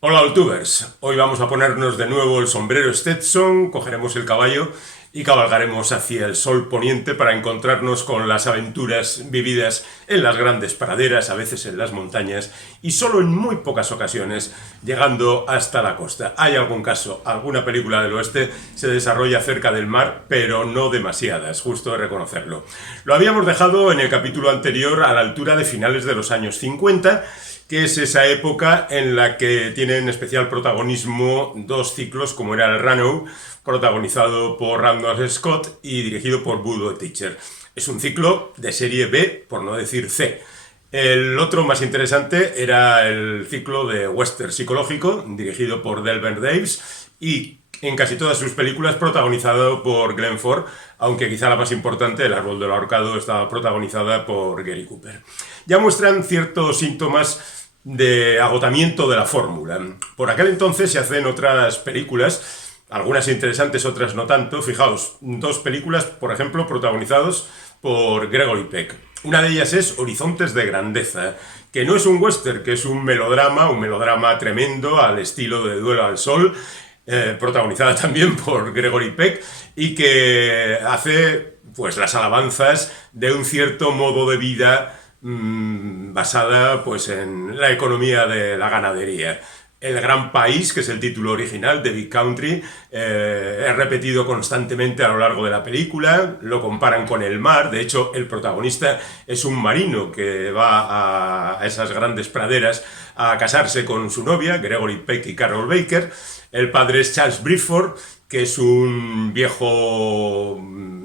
Hola, Altubers. Hoy vamos a ponernos de nuevo el sombrero Stetson, cogeremos el caballo y cabalgaremos hacia el sol poniente para encontrarnos con las aventuras vividas en las grandes praderas, a veces en las montañas y solo en muy pocas ocasiones llegando hasta la costa. Hay algún caso, alguna película del oeste se desarrolla cerca del mar, pero no demasiadas, justo de reconocerlo. Lo habíamos dejado en el capítulo anterior a la altura de finales de los años 50, que es esa época en la que tienen especial protagonismo dos ciclos, como era el Rano, protagonizado por Randall Scott y dirigido por Bud Teacher. Es un ciclo de serie B, por no decir C. El otro más interesante era el ciclo de western psicológico, dirigido por Delbert Daves, y en casi todas sus películas protagonizado por Glenn Ford, aunque quizá la más importante, El árbol del ahorcado, estaba protagonizada por Gary Cooper. Ya muestran ciertos síntomas de agotamiento de la fórmula. Por aquel entonces se hacen otras películas, algunas interesantes, otras no tanto. Fijaos, dos películas, por ejemplo, protagonizados por Gregory Peck. Una de ellas es Horizontes de Grandeza, que no es un western, que es un melodrama tremendo al estilo de Duelo al Sol, protagonizada también por Gregory Peck, y que hace pues las alabanzas de un cierto modo de vida basada pues en la economía de la ganadería. El Gran País, que es el título original de Big Country, es repetido constantemente a lo largo de la película, lo comparan con el mar. De hecho, el protagonista es un marino que va a esas grandes praderas a casarse con su novia, Gregory Peck y Carol Baker. El padre es Charles Bridgeford, que es un viejo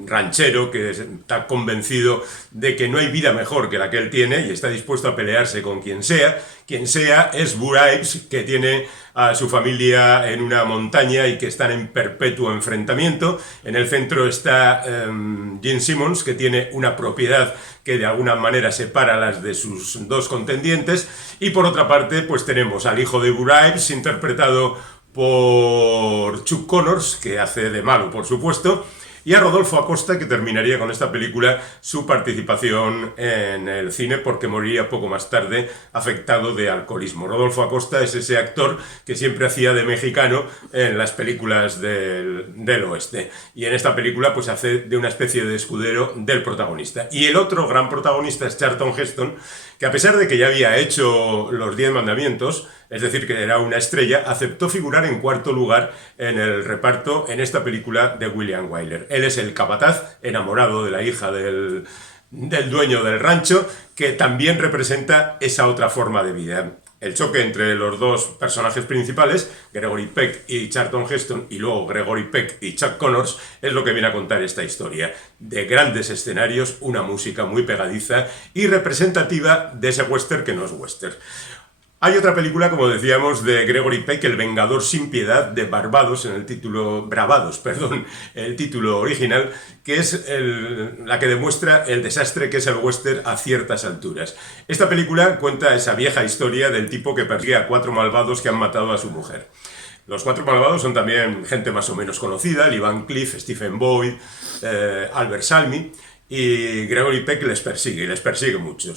ranchero que está convencido de que no hay vida mejor que la que él tiene y está dispuesto a pelearse con quien sea. Quien sea es Bud Ives, que tiene a su familia en una montaña y que están en perpetuo enfrentamiento. En el centro está Gene Simmons, que tiene una propiedad que de alguna manera separa las de sus dos contendientes. Y por otra parte, pues tenemos al hijo de Bud Ives, interpretado por Chuck Connors, que hace de malo, por supuesto, y a Rodolfo Acosta, que terminaría con esta película su participación en el cine porque moriría poco más tarde afectado de alcoholismo. Rodolfo Acosta es ese actor que siempre hacía de mexicano en las películas del oeste, y en esta película pues hace de una especie de escudero del protagonista. Y el otro gran protagonista es Charlton Heston, que a pesar de que ya había hecho Los 10 Mandamientos, es decir, que era una estrella, aceptó figurar en cuarto lugar en el reparto en esta película de William Wyler. Él es el capataz enamorado de la hija del dueño del rancho, que también representa esa otra forma de vida. El choque entre los dos personajes principales, Gregory Peck y Charlton Heston, y luego Gregory Peck y Chuck Connors, es lo que viene a contar esta historia. De grandes escenarios, una música muy pegadiza y representativa de ese western que no es western. Hay otra película, como decíamos, de Gregory Peck, El Vengador sin Piedad, de Barbados, en el título, Bravados, perdón, el título original, que es la que demuestra el desastre que es el western a ciertas alturas. Esta película cuenta esa vieja historia del tipo que persigue a cuatro malvados que han matado a su mujer. Los cuatro malvados son también gente más o menos conocida: Lee Van Cleef, Stephen Boyd, Albert Salmi, y Gregory Peck les persigue mucho.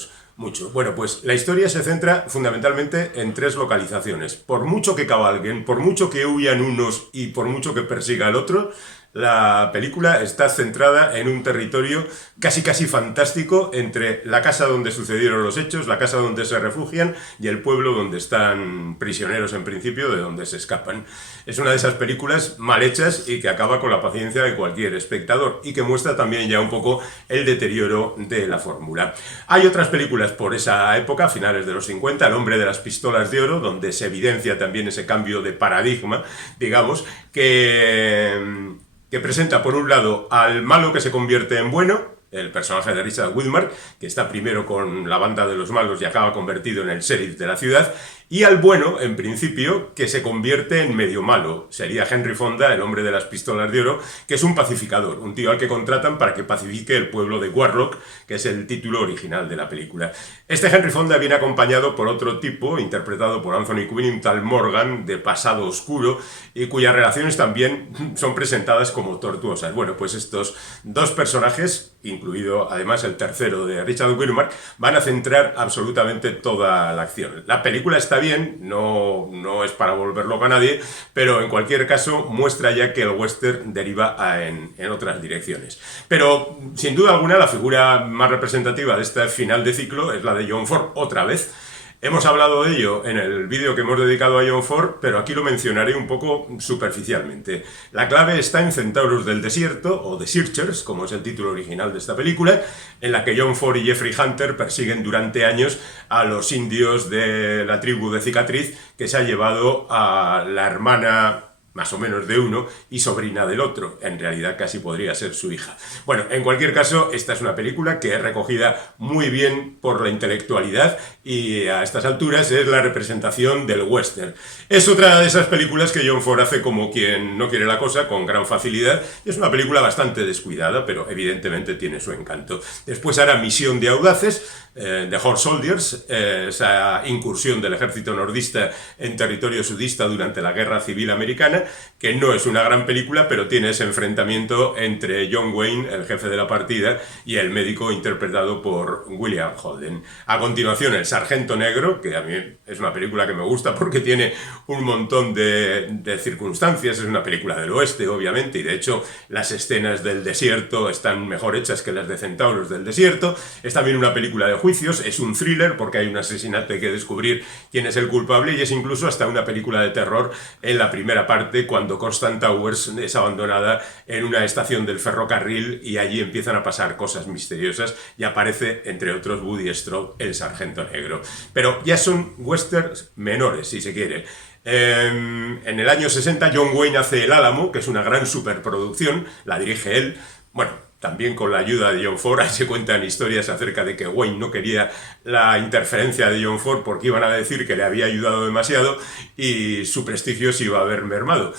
Bueno, pues la historia se centra fundamentalmente en tres localizaciones. Por mucho que cabalguen, por mucho que huyan unos y por mucho que persiga el otro, la película está centrada en un territorio casi fantástico entre la casa donde sucedieron los hechos, la casa donde se refugian y el pueblo donde están prisioneros en principio, de donde se escapan. Es una de esas películas mal hechas y que acaba con la paciencia de cualquier espectador y que muestra también ya un poco el deterioro de la fórmula. Hay otras películas por esa época, finales de los 50, El hombre de las pistolas de oro, donde se evidencia también ese cambio de paradigma, digamos, que presenta por un lado al malo que se convierte en bueno, el personaje de Richard Widmark, que está primero con la banda de los malos y acaba convertido en el sheriff de la ciudad, y al bueno, en principio, que se convierte en medio malo. Sería Henry Fonda, el hombre de las pistolas de oro, que es un pacificador, un tío al que contratan para que pacifique el pueblo de Warlock, que es el título original de la película. Este Henry Fonda viene acompañado por otro tipo, interpretado por Anthony Quinn, un tal Morgan, de pasado oscuro, y cuyas relaciones también son presentadas como tortuosas. Bueno, pues estos dos personajes, incluido además el tercero de Richard Widmark, van a centrar absolutamente toda la acción. La película está está bien, no es para volver loco a nadie, pero en cualquier caso muestra ya que el western deriva en otras direcciones. Pero sin duda alguna la figura más representativa de este final de ciclo es la de John Ford, otra vez. Hemos hablado de ello en el vídeo que hemos dedicado a John Ford, pero aquí lo mencionaré un poco superficialmente. La clave está en Centauros del Desierto, o The Searchers, como es el título original de esta película, en la que John Ford y Jeffrey Hunter persiguen durante años a los indios de la tribu de Cicatriz, que se ha llevado a la hermana más o menos de uno, y sobrina del otro. En realidad casi podría ser su hija. Bueno, en cualquier caso, esta es una película que es recogida muy bien por la intelectualidad y a estas alturas es la representación del western. Es otra de esas películas que John Ford hace como quien no quiere la cosa, con gran facilidad. Es una película bastante descuidada, pero evidentemente tiene su encanto. Después hará Misión de Audaces, The Horse Soldiers, esa incursión del ejército nordista en territorio sudista durante la Guerra Civil Americana, que no es una gran película, pero tiene ese enfrentamiento entre John Wayne, el jefe de la partida, y el médico interpretado por William Holden. A continuación, El Sargento Negro, que a mí es una película que me gusta porque tiene un montón de circunstancias, es una película del oeste, obviamente, y de hecho las escenas del desierto están mejor hechas que las de Centauros del Desierto. Es también una película de juicios, es un thriller porque hay un asesinato, hay que descubrir quién es el culpable, y es incluso hasta una película de terror en la primera parte, cuando Constant Towers es abandonada en una estación del ferrocarril y allí empiezan a pasar cosas misteriosas y aparece, entre otros, Woody Strode, el Sargento Negro. Pero ya son westerns menores, si se quiere. En el año 60 John Wayne hace El Álamo, que es una gran superproducción, la dirige él. Bueno, también con la ayuda de John Ford. Ahí se cuentan historias acerca de que Wayne no quería la interferencia de John Ford porque iban a decir que le había ayudado demasiado y su prestigio se iba a ver mermado.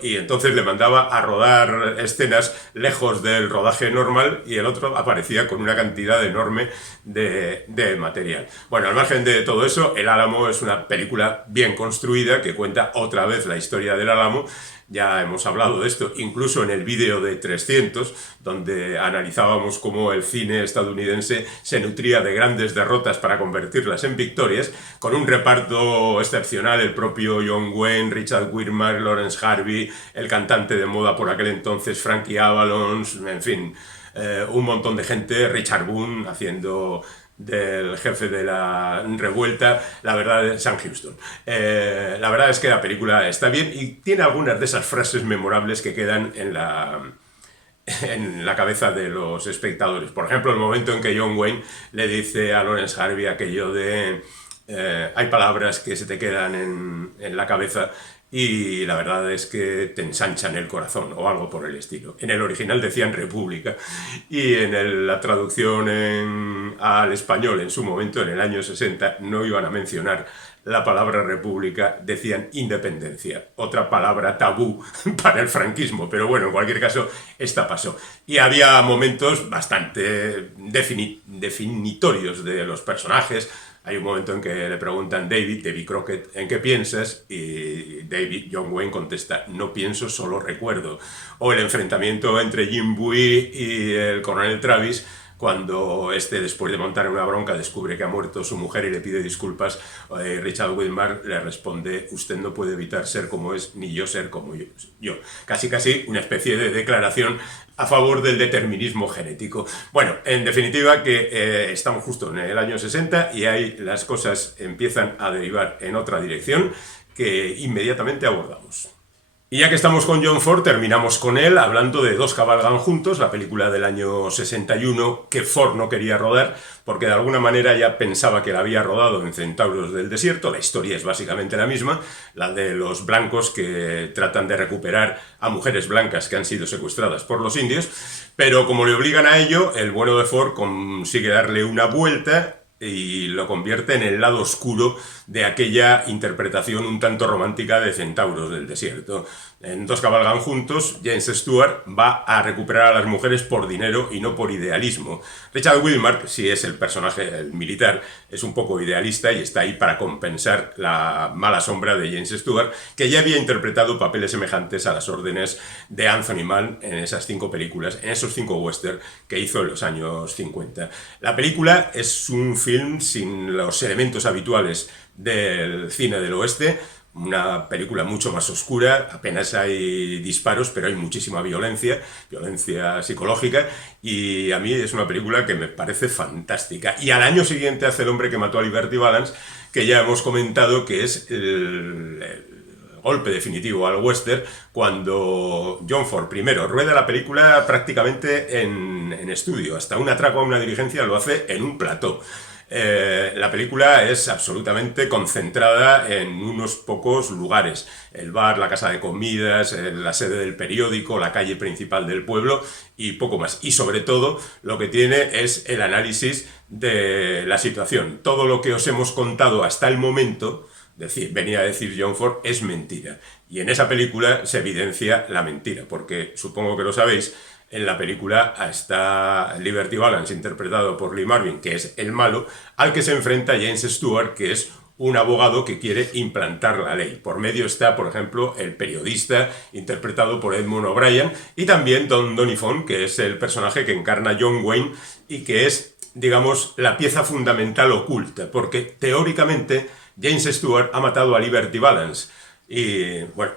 Y entonces le mandaba a rodar escenas lejos del rodaje normal y el otro aparecía con una cantidad enorme de material. Bueno, al margen de todo eso, El Álamo es una película bien construida que cuenta otra vez la historia del Álamo. Ya hemos hablado de esto, incluso en el vídeo de 300, donde analizábamos cómo el cine estadounidense se nutría de grandes derrotas para convertirlas en victorias, con un reparto excepcional, el propio John Wayne, Richard Widmark, Lawrence Harvey, el cantante de moda por aquel entonces, Frankie Avalon, en fin, un montón de gente, Richard Boone haciendo del jefe de la revuelta, la verdad es Sam Houston. La verdad es que la película está bien y tiene algunas de esas frases memorables que quedan en la cabeza de los espectadores. Por ejemplo, el momento en que John Wayne le dice a Lawrence Harvey aquello de hay palabras que se te quedan en la cabeza y la verdad es que te ensanchan el corazón o algo por el estilo. En el original decían república y en la traducción al español en su momento, en el año 60, no iban a mencionar la palabra república, decían independencia, otra palabra tabú para el franquismo, pero bueno, en cualquier caso, esta pasó. Y había momentos bastante definitorios de los personajes. Hay un momento en que le preguntan David Crockett, ¿en qué piensas? Y John Wayne contesta, no pienso, solo recuerdo. O el enfrentamiento entre Jim Bowie y el coronel Travis, cuando después de montar una bronca, descubre que ha muerto su mujer y le pide disculpas. Richard Widmark le responde, usted no puede evitar ser como es, ni yo ser como yo. Casi una especie de declaración a favor del determinismo genético. Bueno, en definitiva que estamos justo en el año 60 y ahí las cosas empiezan a derivar en otra dirección que inmediatamente abordamos. Y ya que estamos con John Ford, terminamos con él hablando de Dos cabalgan juntos, la película del año 61 que Ford no quería rodar porque de alguna manera ya pensaba que la había rodado en Centauros del Desierto. La historia es básicamente la misma, la de los blancos que tratan de recuperar a mujeres blancas que han sido secuestradas por los indios, pero como le obligan a ello, el bueno de Ford consigue darle una vuelta y lo convierte en el lado oscuro de aquella interpretación un tanto romántica de Centauros del Desierto. En Dos cabalgan juntos, James Stewart va a recuperar a las mujeres por dinero y no por idealismo. Richard Widmark, si es el personaje, el militar, es un poco idealista y está ahí para compensar la mala sombra de James Stewart, que ya había interpretado papeles semejantes a las órdenes de Anthony Mann en esas 5 películas, en esos 5 western que hizo en los años 50. La película es un film film sin los elementos habituales del cine del oeste. Una película mucho más oscura, apenas hay disparos, pero hay muchísima violencia, violencia psicológica, y a mí es una película que me parece fantástica. Y al año siguiente hace El hombre que mató a Liberty Balance, que ya hemos comentado que es el golpe definitivo al western, cuando John Ford primero rueda la película prácticamente en estudio, hasta un atraco a una diligencia lo hace en un plató. La película es absolutamente concentrada en unos pocos lugares: el bar, la casa de comidas, la sede del periódico, la calle principal del pueblo y poco más. Y sobre todo lo que tiene es el análisis de la situación. Todo lo que os hemos contado hasta el momento, venía a decir John Ford, es mentira. Y en esa película se evidencia la mentira, porque supongo que lo sabéis, en la película está Liberty Balance, interpretado por Lee Marvin, que es el malo, al que se enfrenta James Stewart, que es un abogado que quiere implantar la ley. Por medio está, por ejemplo, el periodista, interpretado por Edmund O'Brien, y también Don Donifon, que es el personaje que encarna John Wayne y que es, digamos, la pieza fundamental oculta, porque teóricamente James Stewart ha matado a Liberty Balance. Y, bueno,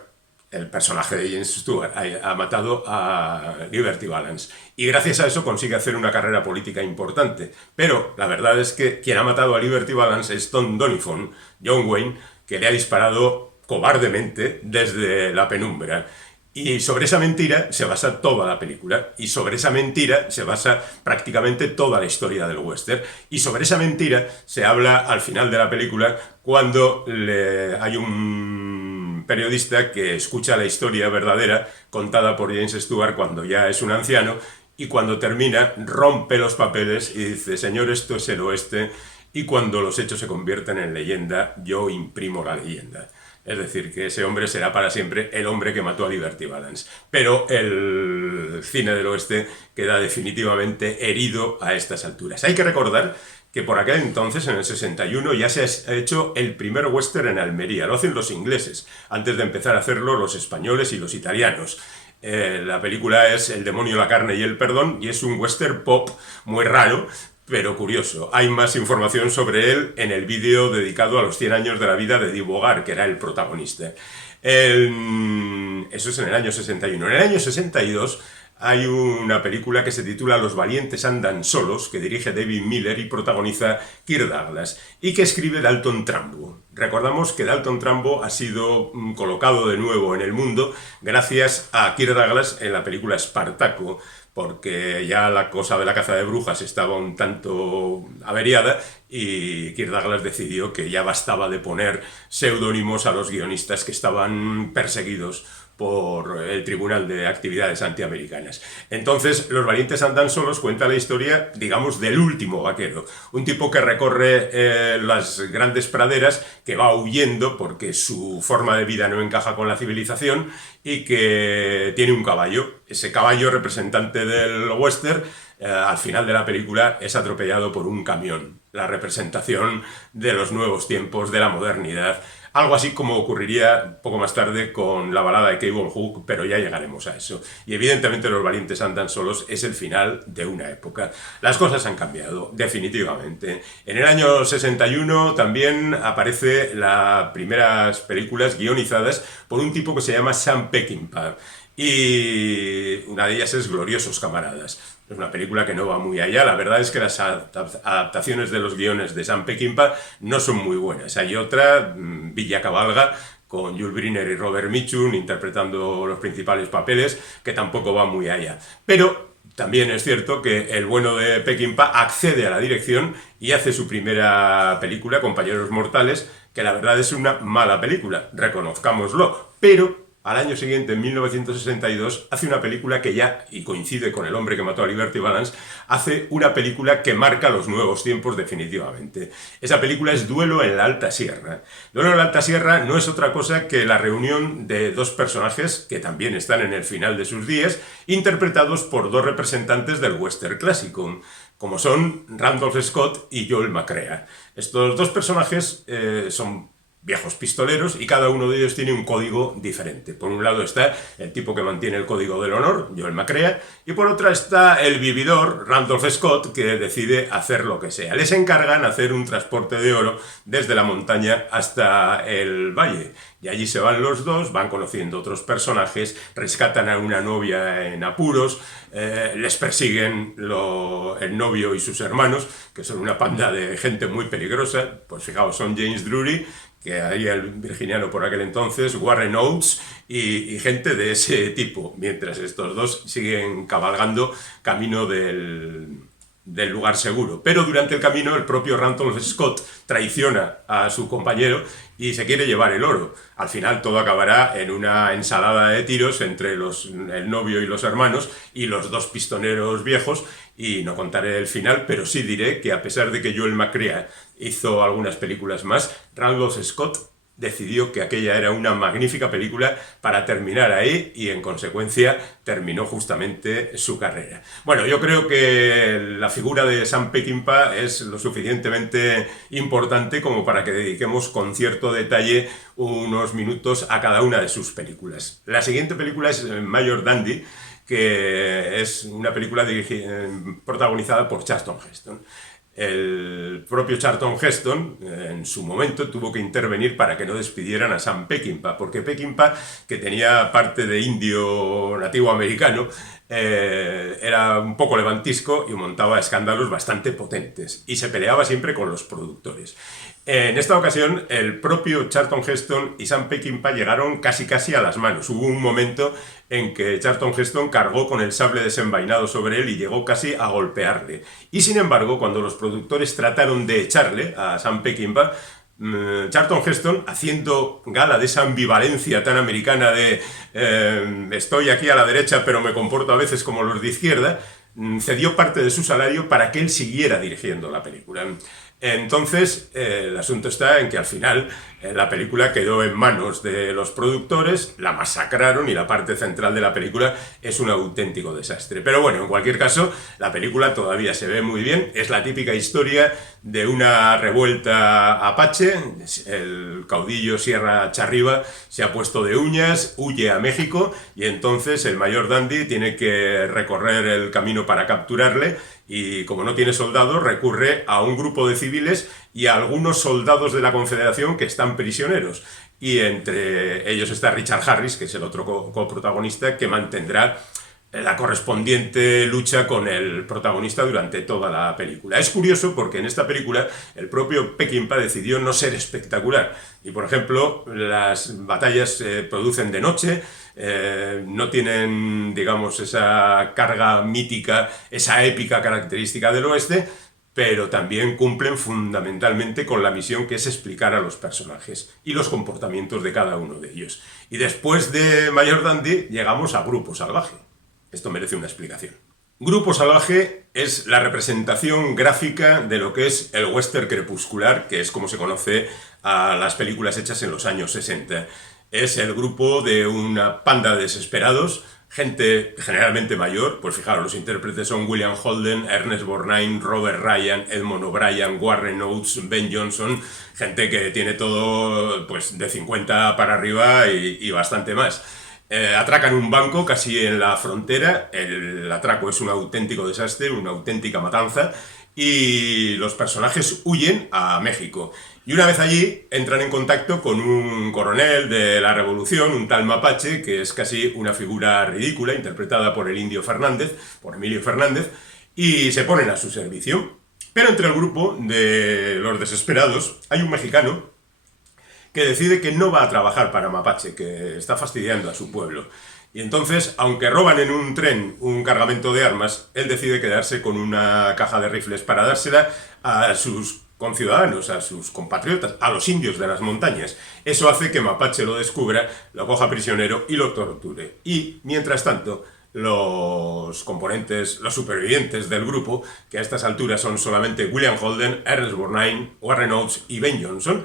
el personaje de James Stewart ha matado a Liberty Balance. Y gracias a eso consigue hacer una carrera política importante. Pero la verdad es que quien ha matado a Liberty Balance es Tom Donifon, John Wayne, que le ha disparado cobardemente desde la penumbra. Y sobre esa mentira se basa toda la película, y sobre esa mentira se basa prácticamente toda la historia del western. Y sobre esa mentira se habla al final de la película, cuando hay un periodista que escucha la historia verdadera contada por James Stewart cuando ya es un anciano, y cuando termina rompe los papeles y dice: señor, esto es el oeste, y cuando los hechos se convierten en leyenda, yo imprimo la leyenda. Es decir, que ese hombre será para siempre el hombre que mató a Liberty Balance. Pero el cine del oeste queda definitivamente herido a estas alturas. Hay que recordar que por aquel entonces, en el 61, ya se ha hecho el primer western en Almería. Lo hacen los ingleses, antes de empezar a hacerlo los españoles y los italianos. La película es El demonio, la carne y el perdón, y es un western pop muy raro, pero curioso. Hay más información sobre él en el vídeo dedicado a los 100 años de la vida de Di Bogar, que era el protagonista. Eso es en el año 61. En el año 62 hay una película que se titula Los valientes andan solos, que dirige David Miller y protagoniza Kirk Douglas, y que escribe Dalton Trumbo. Recordamos que Dalton Trumbo ha sido colocado de nuevo en el mundo gracias a Kirk Douglas en la película Espartaco, porque ya la cosa de la caza de brujas estaba un tanto averiada, y Kirk Douglas decidió que ya bastaba de poner seudónimos a los guionistas que estaban perseguidos por el Tribunal de Actividades Antiamericanas. Entonces, Los valientes andan solos cuenta la historia, digamos, del último vaquero. Un tipo que recorre las grandes praderas, que va huyendo porque su forma de vida no encaja con la civilización, y que tiene un caballo. Ese caballo, representante del western, al final de la película es atropellado por un camión. La representación de los nuevos tiempos, de la modernidad. Algo así como ocurriría poco más tarde con la balada de Cable Hook, pero ya llegaremos a eso. Y evidentemente Los valientes andan solos es el final de una época. Las cosas han cambiado, definitivamente. En el año 61 también aparece las primeras películas guionizadas por un tipo que se llama Sam Peckinpah. Y una de ellas es Gloriosos camaradas. Es una película que no va muy allá. La verdad es que las adaptaciones de los guiones de Sam Peckinpah no son muy buenas. Hay otra, Villa Cabalga, con Jules Briner y Robert Mitchum interpretando los principales papeles, que tampoco va muy allá. Pero también es cierto que el bueno de Peckinpah accede a la dirección y hace su primera película, Compañeros Mortales, que la verdad es una mala película, reconozcámoslo, pero al año siguiente, en 1962, hace una película que ya, y coincide con El hombre que mató a Liberty Balance, hace una película que marca los nuevos tiempos definitivamente. Esa película es Duelo en la Alta Sierra. Duelo en la Alta Sierra no es otra cosa que la reunión de dos personajes que también están en el final de sus días, interpretados por dos representantes del western clásico, como son Randolph Scott y Joel McCrea. Estos dos personajes son viejos pistoleros, y cada uno de ellos tiene un código diferente. Por un lado está el tipo que mantiene el código del honor, Joel McCrea, y por otra está el vividor, Randolph Scott, que decide hacer lo que sea. Les encargan hacer un transporte de oro desde la montaña hasta el valle. Y allí se van los dos, van conociendo otros personajes, rescatan a una novia en apuros, les persiguen el novio y sus hermanos, que son una panda de gente muy peligrosa. Pues fijaos, son James Drury, que había el virginiano por aquel entonces, Warren Oates y gente de ese tipo, mientras estos dos siguen cabalgando camino del lugar seguro. Pero durante el camino el propio Randolph Scott traiciona a su compañero y se quiere llevar el oro. Al final todo acabará en una ensalada de tiros entre el novio y los hermanos y los dos pistoneros viejos, y no contaré el final, pero sí diré que a pesar de que Joel McCrea hizo algunas películas más, Randolph Scott decidió que aquella era una magnífica película para terminar ahí, y en consecuencia terminó justamente su carrera. Bueno, yo creo que la figura de Sam Peckinpah es lo suficientemente importante como para que dediquemos con cierto detalle unos minutos a cada una de sus películas. La siguiente película es Major Dandy, que es una película protagonizada por Charlton Heston. El propio Charlton Heston en su momento tuvo que intervenir para que no despidieran a Sam Peckinpah, porque Peckinpah, que tenía parte de indio nativo americano, era un poco levantisco y montaba escándalos bastante potentes y se peleaba siempre con los productores. En esta ocasión, el propio Charlton Heston y Sam Peckinpah llegaron casi a las manos. Hubo un momento en que Charlton Heston cargó con el sable desenvainado sobre él y llegó casi a golpearle. Y sin embargo, cuando los productores trataron de echarle a Sam Peckinpah, Charlton Heston, haciendo gala de esa ambivalencia tan americana de estoy aquí a la derecha pero me comporto a veces como los de izquierda, cedió parte de su salario para que él siguiera dirigiendo la película. Entonces, el asunto está en que al final la película quedó en manos de los productores, la masacraron y la parte central de la película es un auténtico desastre. Pero bueno, en cualquier caso, la película todavía se ve muy bien. Es la típica historia de una revuelta apache. El caudillo Sierra Charriba se ha puesto de uñas, huye a México y entonces el mayor Dandy tiene que recorrer el camino para capturarle. Y como no tiene soldados, recurre a un grupo de civiles y a algunos soldados de la Confederación que están prisioneros. Y entre ellos está Richard Harris, que es el otro coprotagonista, que mantendrá la correspondiente lucha con el protagonista durante toda la película. Es curioso porque en esta película el propio Peckinpah decidió no ser espectacular. Y por ejemplo, las batallas se producen de noche, no tienen, digamos, esa carga mítica, esa épica característica del oeste, pero también cumplen fundamentalmente con la misión que es explicar a los personajes y los comportamientos de cada uno de ellos. Y después de Major Dandy llegamos a Grupo Salvaje. Esto merece una explicación. Grupo Salvaje es la representación gráfica de lo que es el western crepuscular, que es como se conoce a las películas hechas en los años 60. Es el grupo de una panda de desesperados, gente generalmente mayor. Pues fijaros, los intérpretes son William Holden, Ernest Borgnine, Robert Ryan, Edmond O'Brien, Warren Oates, Ben Johnson, gente que tiene todo pues de 50 para arriba y bastante más. Atracan un banco casi en la frontera, el atraco es un auténtico desastre, una auténtica matanza, y los personajes huyen a México. Y una vez allí entran en contacto con un coronel de la revolución, un tal Mapache, que es casi una figura ridícula, interpretada por el Indio Fernández, por Emilio Fernández, y se ponen a su servicio. Pero entre el grupo de los desesperados hay un mexicano que decide que no va a trabajar para Mapache, que está fastidiando a su pueblo. Y entonces, aunque roban en un tren un cargamento de armas, él decide quedarse con una caja de rifles para dársela a sus conciudadanos, a sus compatriotas, a los indios de las montañas. Eso hace que Mapache lo descubra, lo coja prisionero y lo torture. Y, mientras tanto, los componentes, los supervivientes del grupo, que a estas alturas son solamente William Holden, Ernest Borgnine, Warren Oates y Ben Johnson,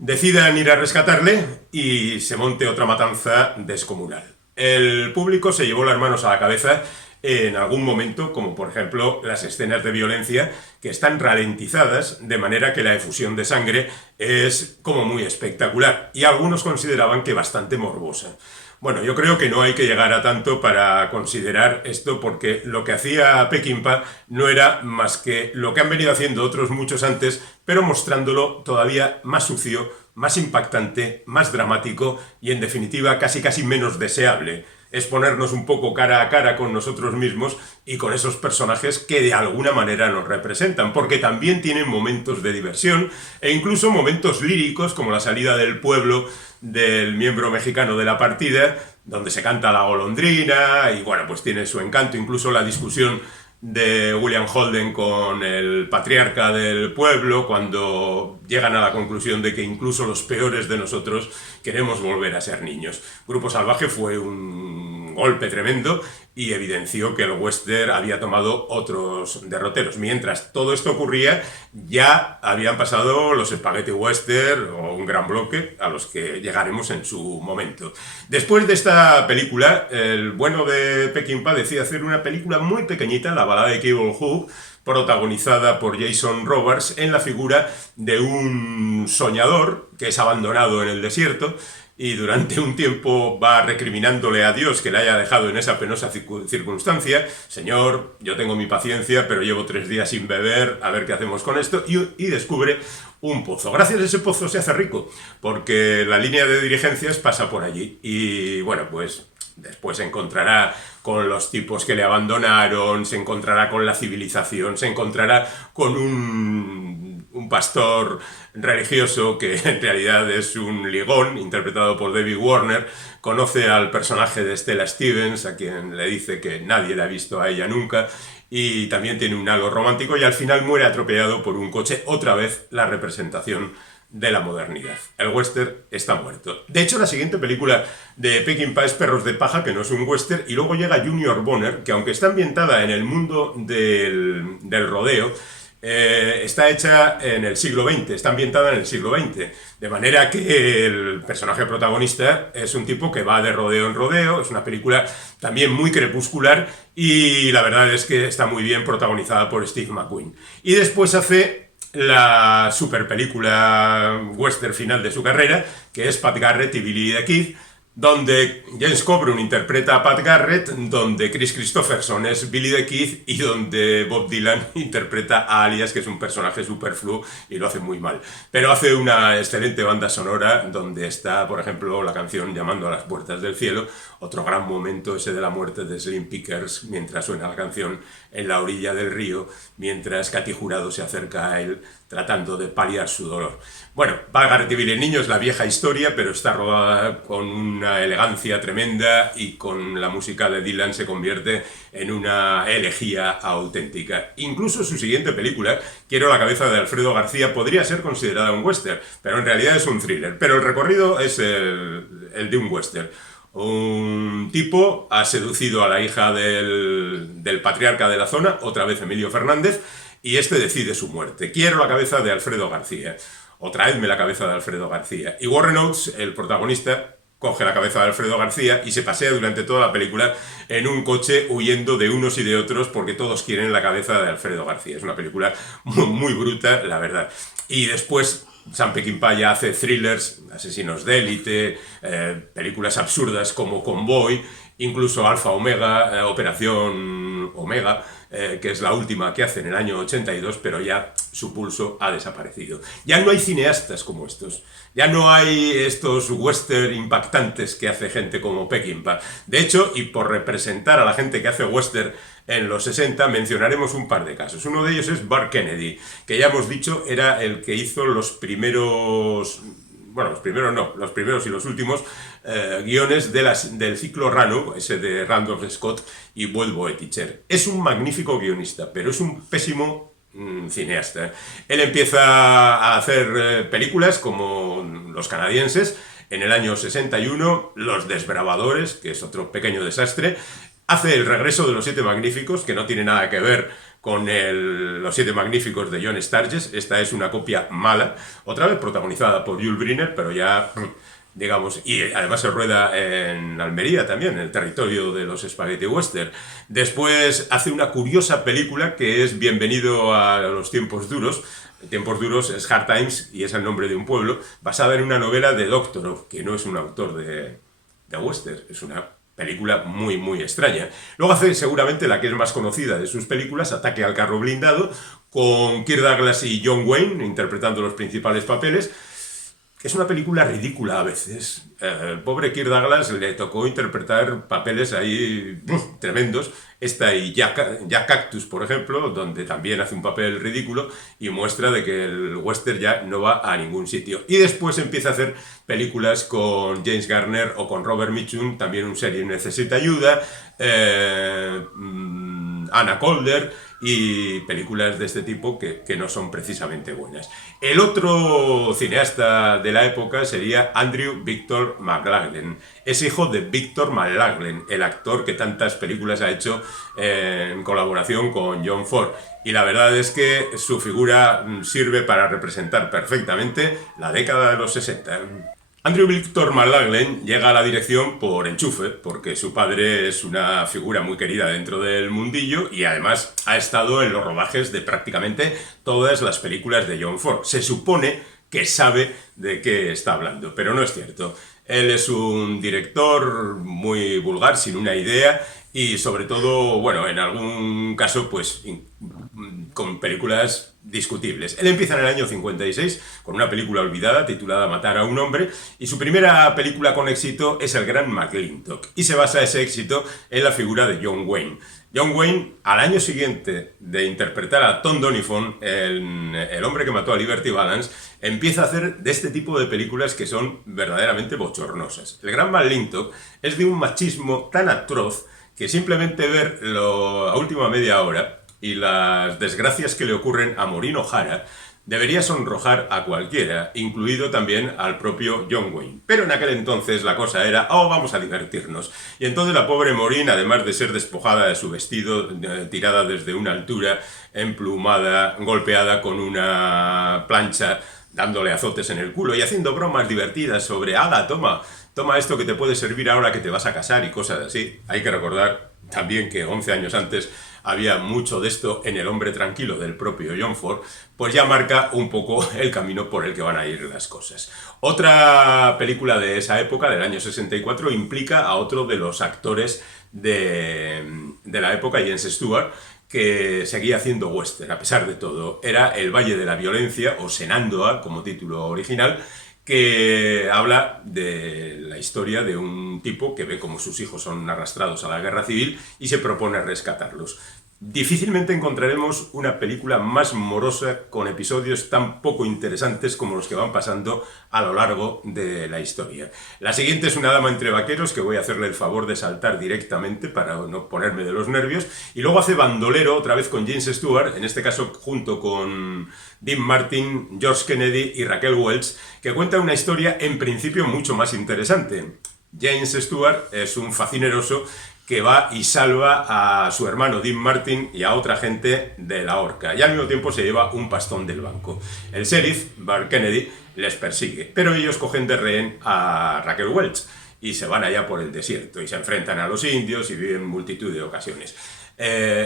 decidan ir a rescatarle y se monte otra matanza descomunal. El público se llevó las manos a la cabeza en algún momento, como por ejemplo las escenas de violencia que están ralentizadas de manera que la efusión de sangre es como muy espectacular y algunos consideraban que bastante morbosa. Bueno, yo creo que no hay que llegar a tanto para considerar esto porque lo que hacía Peckinpah no era más que lo que han venido haciendo otros muchos antes, pero mostrándolo todavía más sucio, más impactante, más dramático y en definitiva casi menos deseable. Es ponernos un poco cara a cara con nosotros mismos y con esos personajes que de alguna manera nos representan, porque también tienen momentos de diversión e incluso momentos líricos como la salida del pueblo del miembro mexicano de la partida, donde se canta la golondrina y bueno, pues tiene su encanto, incluso la discusión de William Holden con el patriarca del pueblo cuando llegan a la conclusión de que incluso los peores de nosotros queremos volver a ser niños. Grupo Salvaje fue un golpe tremendo y evidenció que el western había tomado otros derroteros. Mientras todo esto ocurría, ya habían pasado los spaghetti western o un gran bloque a los que llegaremos en su momento. Después de esta película, el bueno de Peckinpah decide hacer una película muy pequeñita, La balada de Cable Hook, protagonizada por Jason Robards en la figura de un soñador que es abandonado en el desierto y durante un tiempo va recriminándole a Dios que le haya dejado en esa penosa circunstancia. Señor, yo tengo mi paciencia, pero llevo 3 días sin beber, a ver qué hacemos con esto, y descubre un pozo. Gracias a ese pozo se hace rico, porque la línea de dirigencias pasa por allí y bueno, pues después se encontrará con los tipos que le abandonaron, se encontrará con la civilización, se encontrará con un pastor religioso que en realidad es un ligón, interpretado por David Warner. Conoce al personaje de Stella Stevens, a quien le dice que nadie la ha visto a ella nunca, y también tiene un halo romántico, y al final muere atropellado por un coche, otra vez la representación de la modernidad. El western está muerto. De hecho, la siguiente película de Peckinpah es Perros de paja, que no es un western, y luego llega Junior Bonner, que aunque está ambientada en el mundo del rodeo, está hecha en el siglo XX, está ambientada en el siglo XX, de manera que el personaje protagonista es un tipo que va de rodeo en rodeo. Es una película también muy crepuscular y la verdad es que está muy bien protagonizada por Steve McQueen. Y después hace la super película western final de su carrera, que es Pat Garrett y Billy the Kid, donde James Coburn interpreta a Pat Garrett, donde Chris Christopherson es Billy the Kid y donde Bob Dylan interpreta a Alias, que es un personaje superfluo y lo hace muy mal. Pero hace una excelente banda sonora donde está, por ejemplo, la canción Llamando a las puertas del cielo, otro gran momento ese de la muerte de Slim Pickers mientras suena la canción en la orilla del río, mientras Katy Jurado se acerca a él tratando de paliar su dolor. Bueno, Pat Garrett y Billy el Niño es la vieja historia, pero está rodada con una elegancia tremenda y con la música de Dylan se convierte en una elegía auténtica. Incluso su siguiente película, Quiero la cabeza de Alfredo García, podría ser considerada un western, pero en realidad es un thriller. Pero el recorrido es el de un western. Un tipo ha seducido a la hija del patriarca de la zona, otra vez Emilio Fernández, y este decide su muerte. Quiero la cabeza de Alfredo García. O traedme la cabeza de Alfredo García. Y Warren Oates, el protagonista, coge la cabeza de Alfredo García y se pasea durante toda la película en un coche huyendo de unos y de otros porque todos quieren la cabeza de Alfredo García. Es una película muy bruta, la verdad. Y después Sam Peckinpah ya hace thrillers, Asesinos de élite, películas absurdas como Convoy, incluso Alfa Omega, Operación Omega, que es la última que hace en el año 82, pero ya su pulso ha desaparecido. Ya no hay cineastas como estos, ya no hay estos western impactantes que hace gente como Peckinpah. De hecho, y por representar a la gente que hace western en los 60, mencionaremos un par de casos. Uno de ellos es Burt Kennedy, que ya hemos dicho era el que hizo los primeros... Bueno, los primeros no, los primeros y los últimos guiones del ciclo Rano, ese de Randolph Scott y Boyd Boetticher. Es un magnífico guionista, pero es un pésimo cineasta. Él empieza a hacer películas como Los canadienses, en el año 61, Los desbravadores, que es otro pequeño desastre, hace El regreso de los siete magníficos, que no tiene nada que ver con Los siete magníficos de John Sturges. Esta es una copia mala, otra vez protagonizada por Yul Brynner, pero ya digamos, y además se rueda en Almería también, en el territorio de los Spaghetti Western. Después hace una curiosa película que es Bienvenido a los tiempos duros. Tiempos duros es Hard Times y es el nombre de un pueblo, basada en una novela de Doctorow, que no es un autor de western, es una película muy, muy extraña. Luego hace seguramente la que es más conocida de sus películas, Ataque al carro blindado, con Kirk Douglas y John Wayne interpretando los principales papeles. Es una película ridícula a veces. El pobre Kirk Douglas le tocó interpretar papeles ahí tremendos. Esta y Jack Cactus, por ejemplo, donde también hace un papel ridículo y muestra de que el western ya no va a ningún sitio. Y después empieza a hacer películas con James Garner o con Robert Mitchum, también un serie Necesita Ayuda, Anna Calder, y películas de este tipo que no son precisamente buenas. El otro cineasta de la época sería Andrew Victor McLaglen. Es hijo de Victor McLaglen, el actor que tantas películas ha hecho en colaboración con John Ford. Y la verdad es que su figura sirve para representar perfectamente la década de los 60. Andrew Victor McLaglen llega a la dirección por enchufe, porque su padre es una figura muy querida dentro del mundillo y además ha estado en los rodajes de prácticamente todas las películas de John Ford. Se supone que sabe de qué está hablando, pero no es cierto. Él es un director muy vulgar, sin una idea y sobre todo, bueno, en algún caso, pues con películas discutibles. Él empieza en el año 56 con una película olvidada titulada Matar a un hombre y su primera película con éxito es El Gran McLintock y se basa ese éxito en la figura de John Wayne. John Wayne, al año siguiente de interpretar a Tom Doniphan, el hombre que mató a Liberty Balance, empieza a hacer de este tipo de películas que son verdaderamente bochornosas. El Gran McLintock es de un machismo tan atroz que simplemente ver la última media hora y las desgracias que le ocurren a Maureen O'Hara debería sonrojar a cualquiera, incluido también al propio John Wayne. Pero en aquel entonces la cosa era, vamos a divertirnos. Y entonces la pobre Maureen, además de ser despojada de su vestido, tirada desde una altura, emplumada, golpeada con una plancha, dándole azotes en el culo y haciendo bromas divertidas sobre, toma esto que te puede servir ahora que te vas a casar y cosas así. Hay que recordar también que 11 años antes había mucho de esto en El hombre tranquilo del propio John Ford, pues ya marca un poco el camino por el que van a ir las cosas. Otra película de esa época, del año 64, implica a otro de los actores de la época, James Stewart, que seguía haciendo western, a pesar de todo. Era El Valle de la Violencia, o Shenandoah, como título original, que habla de la historia de un tipo que ve cómo sus hijos son arrastrados a la guerra civil y se propone rescatarlos. Difícilmente encontraremos una película más morosa con episodios tan poco interesantes como los que van pasando a lo largo de la historia. La siguiente es Una dama entre vaqueros, que voy a hacerle el favor de saltar directamente para no ponerme de los nervios, y luego hace Bandolero, otra vez con James Stewart, en este caso junto con Dean Martin, George Kennedy y Raquel Welch, que cuenta una historia en principio mucho más interesante. James Stewart es un facineroso que va y salva a su hermano Dean Martin y a otra gente de la horca, y al mismo tiempo se lleva un pastón del banco. El sheriff, Bart Kennedy, les persigue, pero ellos cogen de rehén a Raquel Welch y se van allá por el desierto y se enfrentan a los indios y viven multitud de ocasiones.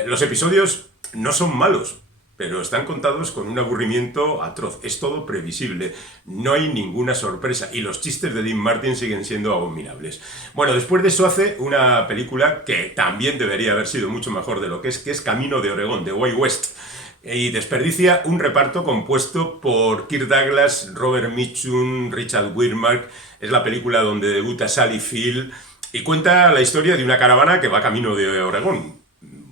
Los episodios no son malos, pero están contados con un aburrimiento atroz. Es todo previsible, no hay ninguna sorpresa y los chistes de Dean Martin siguen siendo abominables. Bueno, después de eso hace una película que también debería haber sido mucho mejor de lo que es Camino de Oregón, de Way West, y desperdicia un reparto compuesto por Kirk Douglas, Robert Mitchum, Richard Widmark. Es la película donde debuta Sally Field y cuenta la historia de una caravana que va camino de Oregón.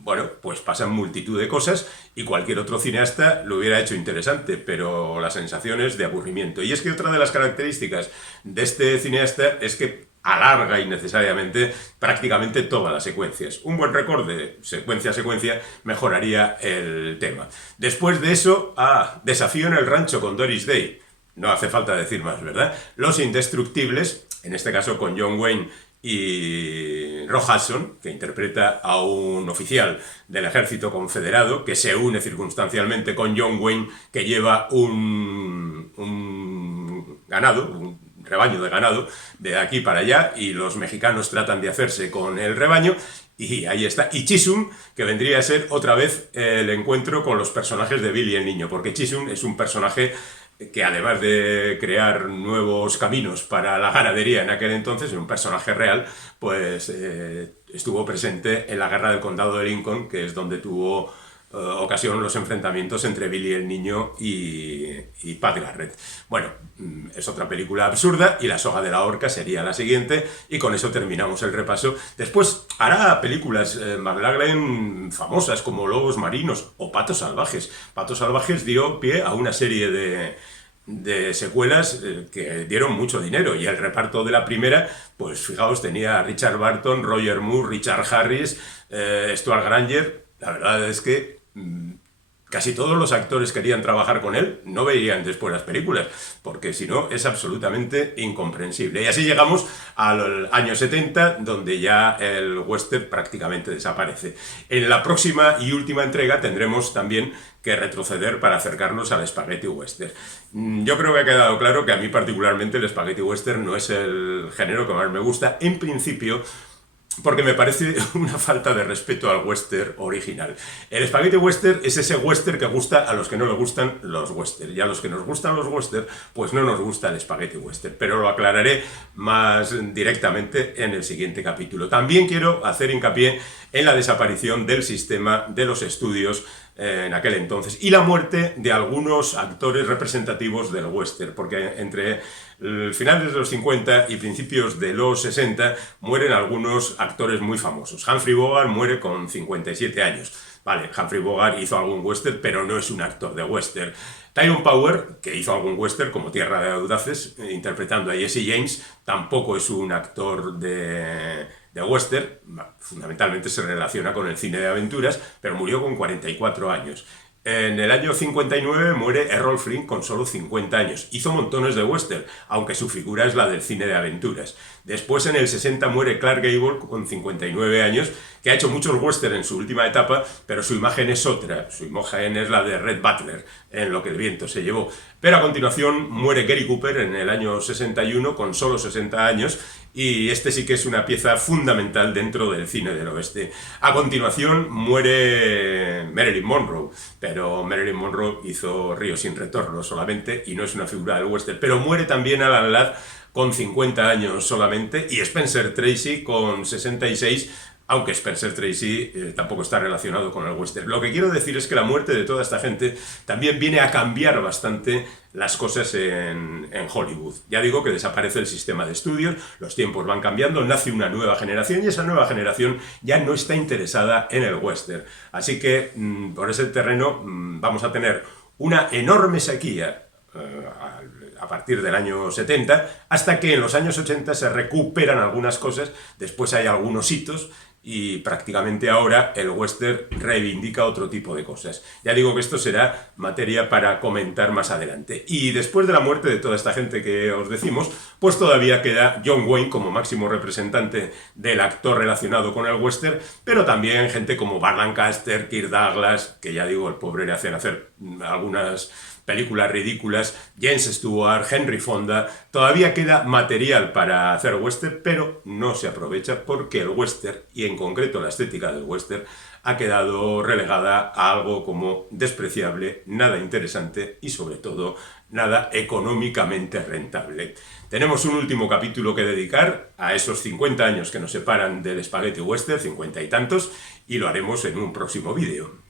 Bueno, pues pasan multitud de cosas y cualquier otro cineasta lo hubiera hecho interesante, pero la sensación es de aburrimiento. Y es que otra de las características de este cineasta es que alarga innecesariamente prácticamente todas las secuencias. Un buen récord de secuencia a secuencia mejoraría el tema. Después de eso, Desafío en el rancho con Doris Day. No hace falta decir más, ¿verdad? Los Indestructibles, en este caso con John Wayne y Rock Hudson, que interpreta a un oficial del ejército confederado que se une circunstancialmente con John Wayne, que lleva un ganado, un rebaño de ganado de aquí para allá, y los mexicanos tratan de hacerse con el rebaño, y ahí está. Y Chisum, que vendría a ser otra vez el encuentro con los personajes de Billy el Niño, porque Chisum es un personaje que, además de crear nuevos caminos para la ganadería en aquel entonces, un personaje real, pues estuvo presente en la guerra del condado de Lincoln, que es donde tuvo ocasión los enfrentamientos entre Billy el Niño y Pat Garrett. Bueno, es otra película absurda, y La soga de la horca sería la siguiente, y con eso terminamos el repaso. Después hará películas McLaglen famosas como Lobos marinos o Patos salvajes. Patos salvajes dio pie a una serie de secuelas que dieron mucho dinero, y el reparto de la primera, pues fijaos, tenía a Richard Barton, Roger Moore, Richard Harris, Stuart Granger. La verdad es que casi todos los actores querían trabajar con él, no veían después las películas, porque si no es absolutamente incomprensible. Y así llegamos al año 70, donde ya el western prácticamente desaparece. En la próxima y última entrega tendremos también que retroceder para acercarnos al spaghetti western. Yo creo que ha quedado claro que a mí particularmente el spaghetti western no es el género que más me gusta, en principio, porque me parece una falta de respeto al western original. El spaghetti western es ese western que gusta a los que no les gustan los western, y a los que nos gustan los western, pues no nos gusta el spaghetti western, pero lo aclararé más directamente en el siguiente capítulo. También quiero hacer hincapié en la desaparición del sistema de los estudios en aquel entonces, y la muerte de algunos actores representativos del western, porque entre finales de los 50 y principios de los 60 mueren algunos actores muy famosos. Humphrey Bogart muere con 57 años. Vale, Humphrey Bogart hizo algún western, pero no es un actor de western. Tyrone Power, que hizo algún western como Tierra de Audaces, interpretando a Jesse James, tampoco es un actor de western. Fundamentalmente se relaciona con el cine de aventuras, pero murió con 44 años. En el año 59 muere Errol Flynn con solo 50 años. Hizo montones de western, aunque su figura es la del cine de aventuras. Después, en el 60, muere Clark Gable con 59 años, que ha hecho muchos western en su última etapa, pero su imagen es otra. Su imagen es la de Red Butler, en Lo que el viento se llevó. Pero a continuación muere Gary Cooper en el año 61 con solo 60 años, y este sí que es una pieza fundamental dentro del cine del oeste. A continuación muere Marilyn Monroe, pero Marilyn Monroe hizo Río sin retorno solamente, y no es una figura del western. Pero muere también Alan Ladd con 50 años solamente, y Spencer Tracy con 66, aunque Spencer Tracy tampoco está relacionado con el western. Lo que quiero decir es que la muerte de toda esta gente también viene a cambiar bastante las cosas en Hollywood. Ya digo que desaparece el sistema de estudios, los tiempos van cambiando, nace una nueva generación, y esa nueva generación ya no está interesada en el western. Así que por ese terreno vamos a tener una enorme sequía a partir del año 70, hasta que en los años 80 se recuperan algunas cosas, después hay algunos hitos, y prácticamente ahora el western reivindica otro tipo de cosas. Ya digo que esto será materia para comentar más adelante. Y después de la muerte de toda esta gente que os decimos, pues todavía queda John Wayne como máximo representante del actor relacionado con el western, pero también gente como Burt Lancaster, Kirk Douglas, que ya digo, el pobre le hacen hacer algunas películas ridículas, James Stewart, Henry Fonda. Todavía queda material para hacer western, pero no se aprovecha porque el western, y en concreto la estética del western, ha quedado relegada a algo como despreciable, nada interesante y sobre todo nada económicamente rentable. Tenemos un último capítulo que dedicar a esos 50 años que nos separan del spaghetti western, 50 y tantos, y lo haremos en un próximo vídeo.